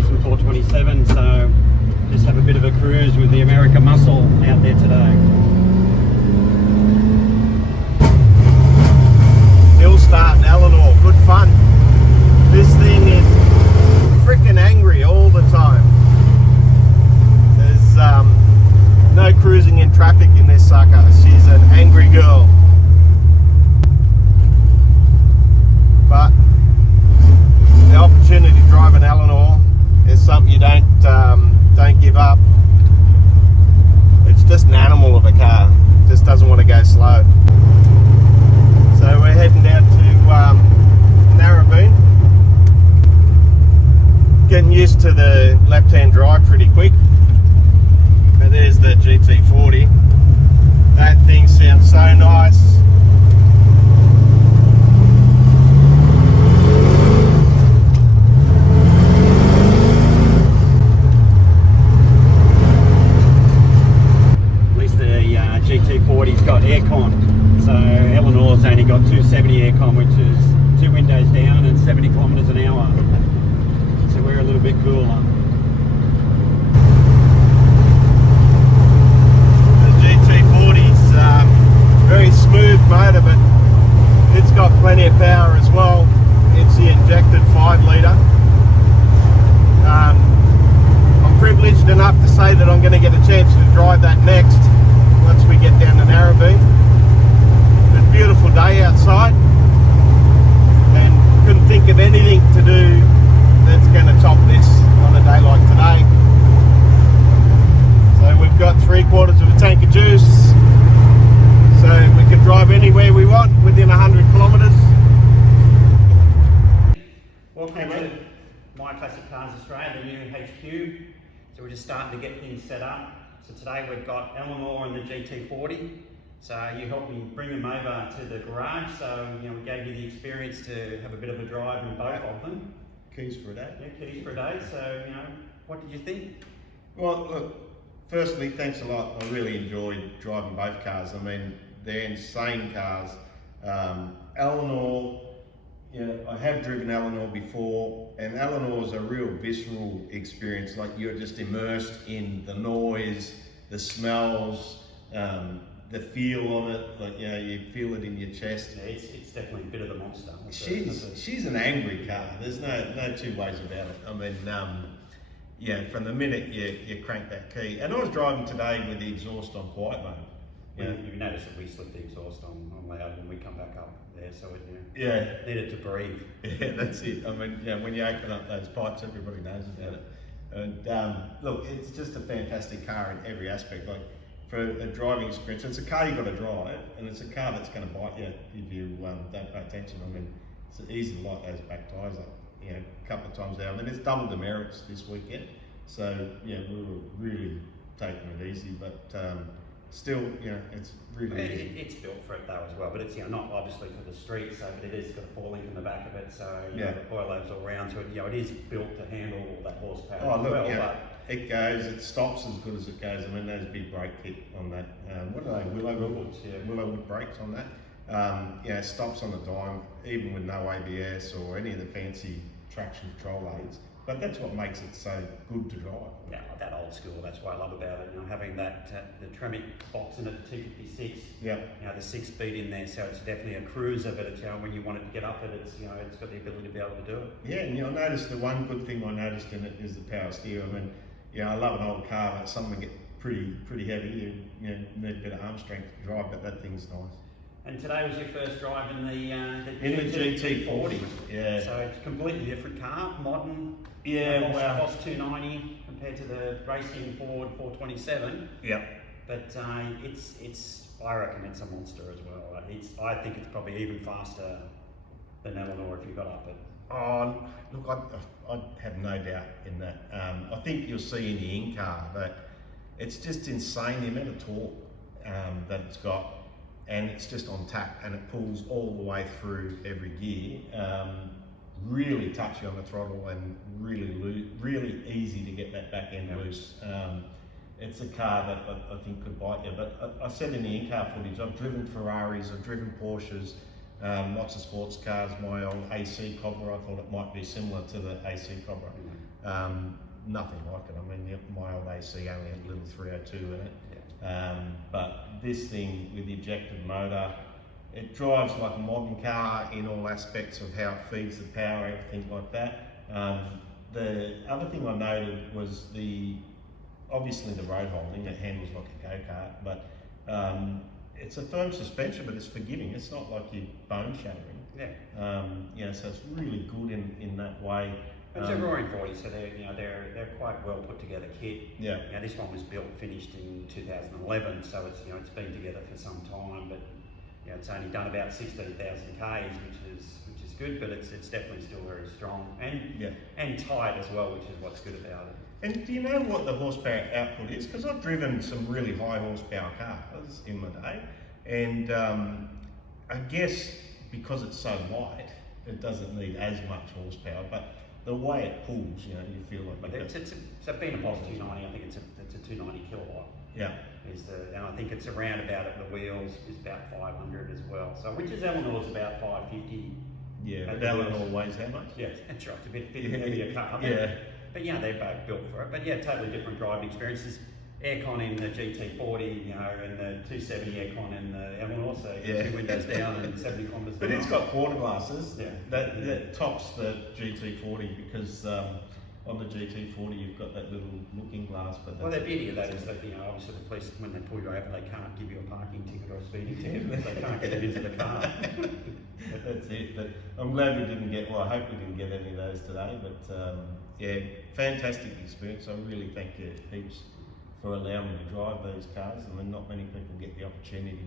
racing 427, so just have a bit of a cruise with the America Muscle out there today. Hill start in Eleanor, good fun. This thing is freaking angry all the time. There's no cruising in traffic in this sucker. She's an angry girl. But the opportunity to drive an Eleanor is something you don't give up. It's just an animal of a car. It just doesn't want to go slow. So we're heading down to Narrabeen. Getting used to the left-hand drive pretty quick. And there's the GT40. That thing sounds so nice. At least the GT40's got aircon. So Eleanor's only got 270 aircon, which is 2 windows down and 70 kilometres an hour. So we're a little bit cooler. The GT40's very smooth motor, but it's got plenty of power as well. It's the injected 5 litre. I'm privileged enough to say that I'm going to get a chance to drive that next once we get down to Narrabeen. It's a beautiful day outside and couldn't think of anything to do that's going to top this on a day like today. So we've got 3/4 of a tank of juice, so we can drive anywhere we want within 100 kilometres. Welcome to My Classic Cars Australia, the new HQ. So we're just starting to get things set up. So today we've got Eleanor and the GT40. So you helped me bring them over to the garage. So we gave you the experience to have a bit of a drive in both of them. Keys for a day. Yeah, keys for a day. So what did you think? Well, look, firstly, thanks a lot. I really enjoyed driving both cars. I mean, they're insane cars. Eleanor, I have driven Eleanor before, and Eleanor's a real visceral experience. Like, you're just immersed in the noise, the smells, the feel of it. Like, you feel it in your chest. Yeah, it's definitely a bit of a monster. She's an angry car. There's no two ways about it. I mean, from the minute you crank that key. And I was driving today with the exhaust on quiet mode. You notice that we slip the exhaust on loud when we come back up there, so it needed to breathe. Yeah, that's it. I mean, when you open up those pipes, everybody knows about it. And look, it's just a fantastic car in every aspect. Like, for a driving experience, it's a car you've got to drive, and it's a car that's going to bite you if you don't pay attention. I mean, it's easy to light those back tyres up, a couple of times now. I mean, it's doubled the merits this weekend, so we were really taking it easy, but still, it's really easy. It's built for it though as well, but it's not obviously for the street, so but it is got a 4-link in the back of it, so the coilovers all round, so it is built to handle all that horsepower as well. But it goes, it stops as good as it goes. I mean, those big brake kit on that, what are they, Willowwood brakes on that. It stops on a dime, even with no ABS or any of the fancy traction control aids. But that's what makes it so good to drive. Yeah, that old school, that's what I love about it. Having that, the Tremec box in it, the T56. Yeah. The 6-speed in there, so it's definitely a cruiser, but it's, when you want it to get up it, it's, it's got the ability to be able to do it. Yeah, and I noticed the one good thing I noticed in it is the power steer. I mean, I love an old car, but some of them get pretty heavy. You need a bit of arm strength to drive, but that thing's nice. And today was your first drive in the GT40. Yeah. So it's a completely different car, modern. Yeah. Cost $290 compared to the racing Ford 427. Yeah. But I reckon it's a monster as well. I think it's probably even faster than Eleanor if you got up it. Oh, look, I have no doubt in that. I think you'll see in the in-car that it's just insane the amount of torque that it's got, and it's just on tap, and it pulls all the way through every gear. Really touchy on the throttle, and really easy to get that back end loose. It's a car that I think could bite you. But I said in the in-car footage, I've driven Ferraris, I've driven Porsches, lots of sports cars. My old AC Cobra, I thought it might be similar to the AC Cobra. Nothing like it. I mean, my old AC only had a little 302 in it. But this thing with the ejected motor, it drives like a modern car in all aspects of how it feeds the power, everything like that. The other thing I noted was obviously the road holding. It handles like a go-kart, but it's a firm suspension, but it's forgiving. It's not like you're bone shattering. So it's really good in that way. It's a roaring 40, so they're quite well put together kit. This one was finished in 2011, so it's been together for some time, but it's only done about 16,000 k's, which is good, but it's definitely still very strong and tight as well, which is what's good about it. And do you know what the horsepower output is? Because I've driven some really high horsepower cars in my day, and I guess because it's so light, it doesn't need as much horsepower, but the way it pulls, you feel like it's being a Boss 290. I think it's a 290 kilowatt. And I think it's around about at the wheels is about 500 as well. So which is Eleanor's about 550. But Eleanor weighs how much? That's right. It's a bit heavier car. But they're both built for it. But totally different driving experiences. Aircon in the GT40, and the 270 aircon in the Eleanor, so 2 windows down and 70 kilometres. But it's got quarter glasses. That tops the GT40 because on the GT40 you've got that little looking glass. But the beauty of that is that obviously the police, when they pull you over, they can't give you a parking ticket or a speeding ticket. They can't get it into the car. That's it. But I'm glad we didn't get. Well, I hope we didn't get any of those today. But fantastic experience. I really thank you heaps for allowing me to drive these cars. I mean, not many people get the opportunity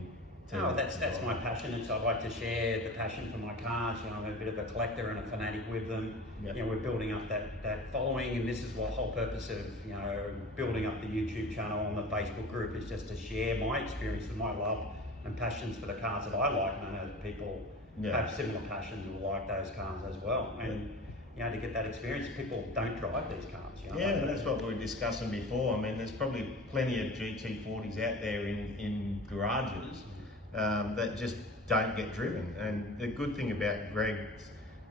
to. That's my passion. I like to share the passion for my cars. I'm a bit of a collector and a fanatic with them. We're building up that following, and this is what the whole purpose of building up the YouTube channel and the Facebook group is, just to share my experience and my love and passions for the cars that I like, and I know that people have similar passions and like those cars as well. And to get that experience, people don't drive these cars. That's what we were discussing before. I mean, there's probably plenty of GT40s out there in garages that just don't get driven. And the good thing about Greg's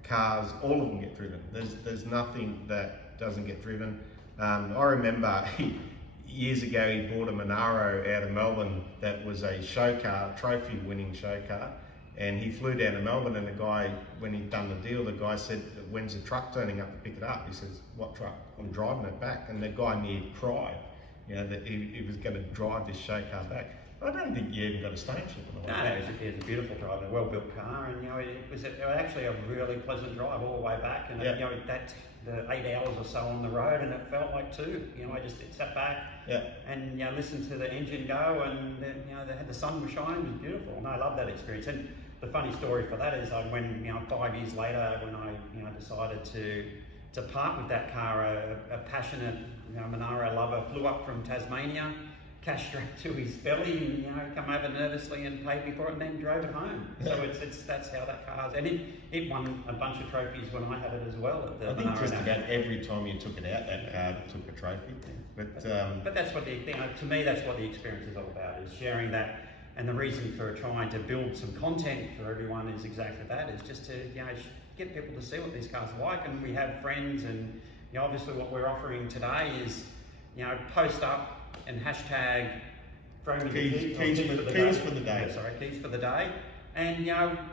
cars, all of them get driven. There's nothing that doesn't get driven. I remember years ago he bought a Monaro out of Melbourne that was a show car, trophy-winning show car. And he flew down to Melbourne, and the guy, when he'd done the deal, the guy said, "When's the truck turning up to pick it up?" He says, "What truck?" "I'm driving it back." And the guy nearly cried, that he was going to drive this show car back. I don't think you even got a stage on the way. No, it was a beautiful drive, a well-built car, and it was actually a really pleasant drive all the way back. And the 8 hours or so on the road, and it felt like 2. I just sat back and listened to the engine go, and they had the sun was shining. It was beautiful, and I love that experience. And the funny story for that is when 5 years later, when I decided to part with that car, a passionate Monaro lover flew up from Tasmania, cash strapped to his belly, and come over nervously and paid me for it, and then drove it home. So that's how that car's, and it won a bunch of trophies when I had it as well. I think just about every time you took it out, that car took a trophy. But that's what to me, that's what the experience is all about, is sharing that. And the reason for trying to build some content for everyone is exactly that, is just to get people to see what these cars are like. And we have friends, and obviously what we're offering today is post up and hashtag throw me the keys for the day. Keys for the day. And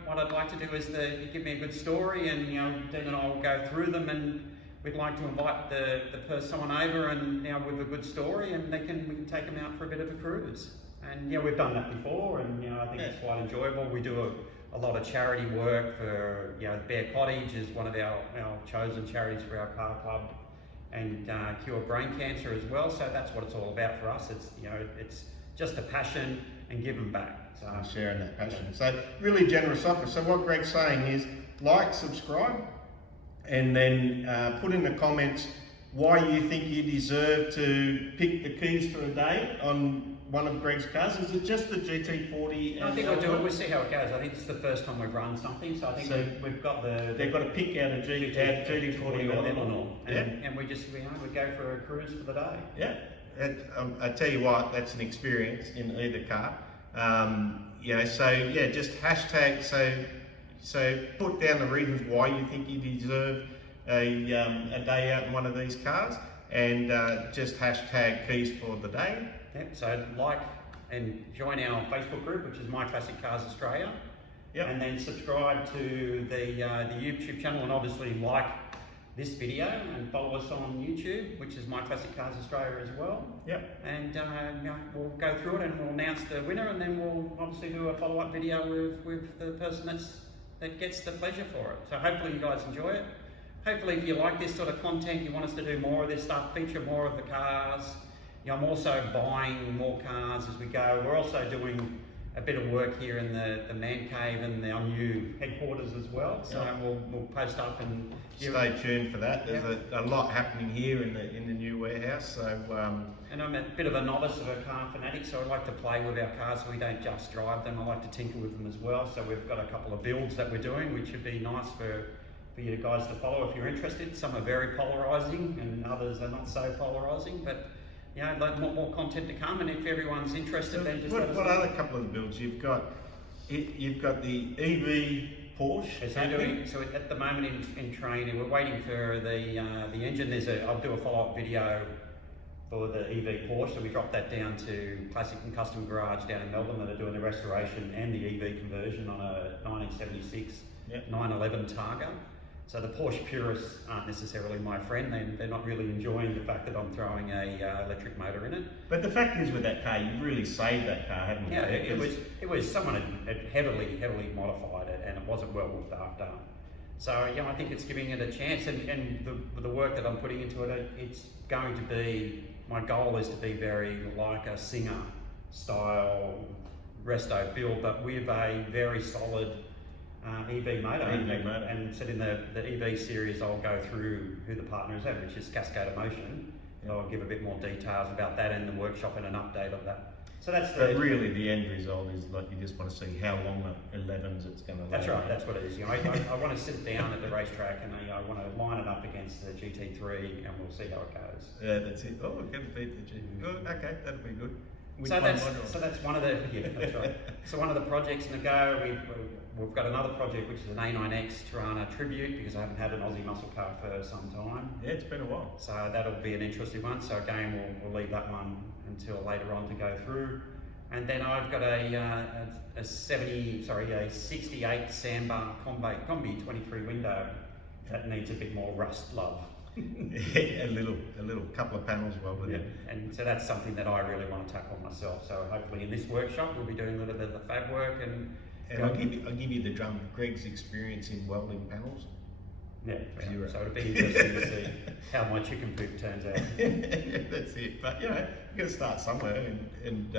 what I'd like to do is you give me a good story, and Dean and I will go through them, and we'd like to invite someone over and with a good story, and we can take them out for a bit of a cruise. And we've done that before, and I think it's quite enjoyable. We do a lot of charity work for Bear Cottage is one of our chosen charities for our car club, and cure brain cancer as well. So that's what it's all about for us. It's just a passion and giving back. So sharing that passion. So really generous offer. So what Greg's saying is like, subscribe, and then put in the comments why you think you deserve to pick the keys for a day on one of Greg's cars. Is it just the GT40? I think I'll do it. We'll see how it goes. I think it's the first time we've run something, so I think we've got they've got to pick out a GT40 or Eleanor. And we just we go for a cruise for the day. Yeah. I tell you what, that's an experience in either car. Just hashtag. So put down the reasons why you think you deserve a day out in one of these cars, and just hashtag keys for the day. Yep, so like and join our Facebook group, which is My Classic Cars Australia. Yep. And then subscribe to the YouTube channel, and obviously like this video and follow us on YouTube, which is My Classic Cars Australia as well. Yep. And we'll go through it and we'll announce the winner, and then we'll obviously do a follow-up video with the person that gets the pleasure for it. So hopefully you guys enjoy it. Hopefully if you like this sort of content, you want us to do more of this stuff, feature more of the cars. I'm also buying more cars as we go. We're also doing a bit of work here in the man cave and our new headquarters as well. So we'll post up and stay tuned for that. There's a lot happening here in the new warehouse. So and I'm a bit of a novice of a car fanatic, so I like to play with our cars so we don't just drive them. I like to tinker with them as well. So we've got a couple of builds that we're doing, which would be nice for you guys to follow if you're interested. Some are very polarizing and others are not so polarizing, but like more content to come, and if everyone's interested, then just what other couple of builds you've got? You've got the EV Porsche. So at the moment in training, we're waiting for the engine. I'll do a follow-up video for the EV Porsche. So we dropped that down to Classic and Custom Garage down in Melbourne that are doing the restoration and the EV conversion on a 1976 911 Targa. So the Porsche purists aren't necessarily my friend. They're not really enjoying the fact that I'm throwing a electric motor in it. But the fact is, with that car, you really saved that car, haven't you? Yeah, it was someone had heavily modified it, and it wasn't well looked after. So I think it's giving it a chance, and the work that I'm putting into it, it's going to be, my goal is to be very like a Singer style resto build, but with a very solid EV motor. And so in the EV series, I'll go through who the partner is at, which is Cascade Motion. And I'll give a bit more details about that in the workshop and an update of that. So that's but really the end result is like you just want to see how long the 11s it's going to last. That's right, that's what it is. I want to sit down at the racetrack and I want to line it up against the GT3 and we'll see how it goes. Yeah, that's it. Oh, we're going to beat the GT3. Oh, okay, that'll be good. So that's one of the that's right. So one of the projects in the go. We've got another project which is an A9X Tirana Tribute, because I haven't had an Aussie muscle car for some time. Yeah, it's been a while. So that'll be an interesting one. So again, we'll leave that one until later on to go through. And then I've got a 68 Sandbar Combi 23 window that needs a bit more rust love. Yeah, a little couple of panels welded in. And so that's something that I really want to tackle myself. So hopefully in this workshop we'll be doing a little bit of the fab work and I'll give you the drum. Greg's experience in welding panels. Yeah, so it'll be interesting to see how my chicken poop turns out. That's it. But you got to start somewhere, and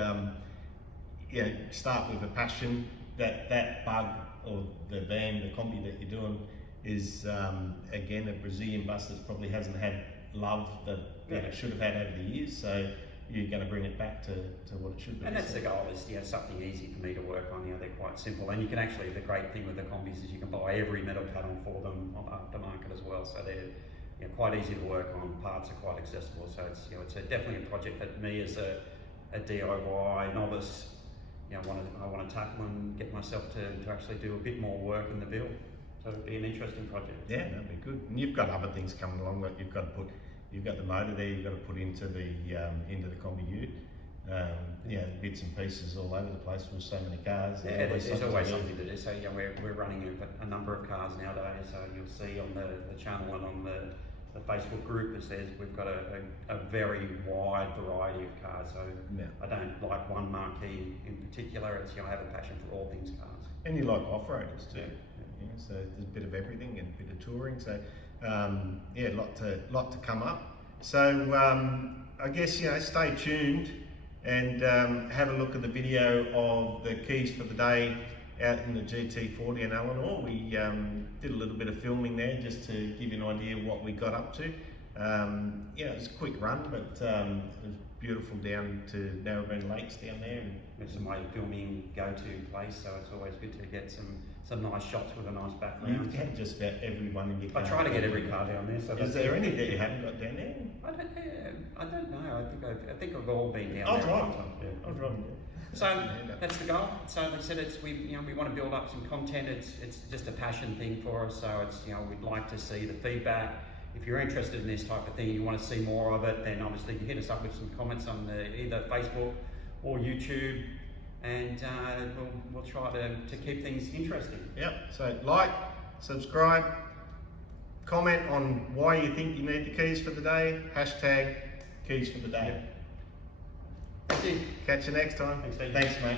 start with a passion. That bug or the van, the combi that you're doing is again a Brazilian bus that probably hasn't had love that it should have had over the years. So you're going to bring it back to what it should be. And that's the goal, is something easy for me to work on. They're quite simple, and you can actually, the great thing with the combis is you can buy every metal panel for them on aftermarket as well. So they're quite easy to work on. Parts are quite accessible. So it's definitely a project that me as a DIY novice, I want to tackle and get myself to actually do a bit more work in the build. So it'd be an interesting project. Yeah, that'd be good. And you've got other things coming along that you've got to put. You've got the motor there. You've got to put into the combi ute. Bits and pieces all over the place with so many cars. Yeah, there's always something to do. So we're running a number of cars nowadays. So you'll see on the channel and on the Facebook group, we've got a very wide variety of cars. So I don't like one marquee in particular. I have a passion for all things cars. And you like off-roaders too. Yeah. So there's a bit of everything and a bit of touring. So lot to come up. So I guess stay tuned and have a look at the video of the keys for the day out in the GT40 in Eleanor. We did a little bit of filming there just to give you an idea of what we got up to. It was a quick run, but it was beautiful down to Narrabeen Lakes down there. It's my filming go-to place, so it's always good to get some nice shots with a nice background. You've had just about everyone in your car. I try to get every car down there. So is there any that you haven't got down there? I don't know. I think I've all been down I'll there. drive. I'll drive. So that's the goal. So like I said, we want to build up some content. It's just a passion thing for us. So it's we'd like to see the feedback. If you're interested in this type of thing, you want to see more of it, then obviously you hit us up with some comments on either Facebook or YouTube, and we'll try to keep things interesting. Yep. So like, subscribe, comment on why you think you need the keys for the day. #keys for the day. Yep. Thank you. Catch you next time. Thanks, Steve. Thanks, mate.